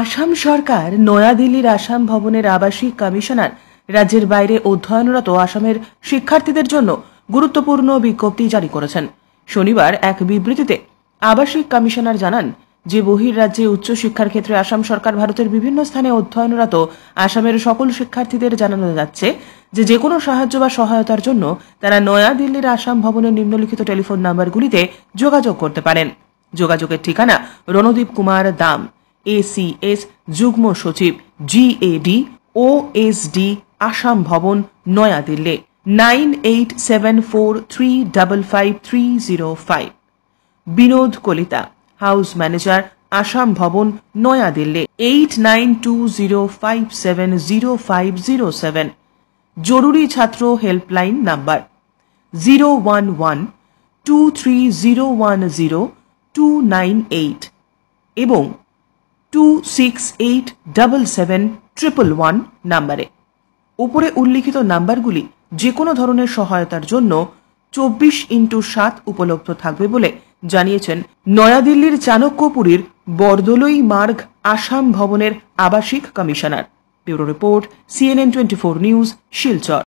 আসাম সরকার নয়াদিল্লির আসাম ভবনের আবাসিক কমিশনার রাজ্যের বাইরে অধ্যয়নরত আসামের শিক্ষার্থীদের জন্য গুরুত্বপূর্ণ বিজ্ঞপ্তি জারি করেছেন। শনিবার এক বিবৃতিতে আবাসিক কমিশনার জানান যে বহির্রাজ্যে উচ্চশিক্ষার ক্ষেত্রে আসাম সরকার ভারতের বিভিন্ন স্থানে অধ্যয়নরত আসামের সকল শিক্ষার্থীদের জানানো যাচ্ছে যে কোনো সাহায্য বা সহায়তার জন্য তারা নয়াদিল্লির আসাম ভবনের নিম্নলিখিত টেলিফোন নাম্বারগুলিতে যোগাযোগ করতে পারেন। যোগাযোগের ঠিকানা রণদীপ কুমার দাম, ACS যুগ্ম সচিব, GAD OSD আসাম ভবন, নয়াদিল্লি 9874355305। বিনোদ কলিতা, হাউস ম্যানেজার, আসাম ভবন, নয়াদিল্লি 8920570507। জরুরি ছাত্র হেল্পলাইন নাম্বার 01123010298 এবং 26877111 নাম্বারে। উপরে উল্লিখিত নাম্বারগুলি যে কোনো ধরনের সহায়তার জন্য 24x7 উপলব্ধ থাকবে বলে জানিয়েছেন নয়াদিল্লির চাণক্যপুরীর বরদলৈ মার্গ আসাম ভবনের আবাসিক commissioner. Bureau report, CNN 24 news, Silchar.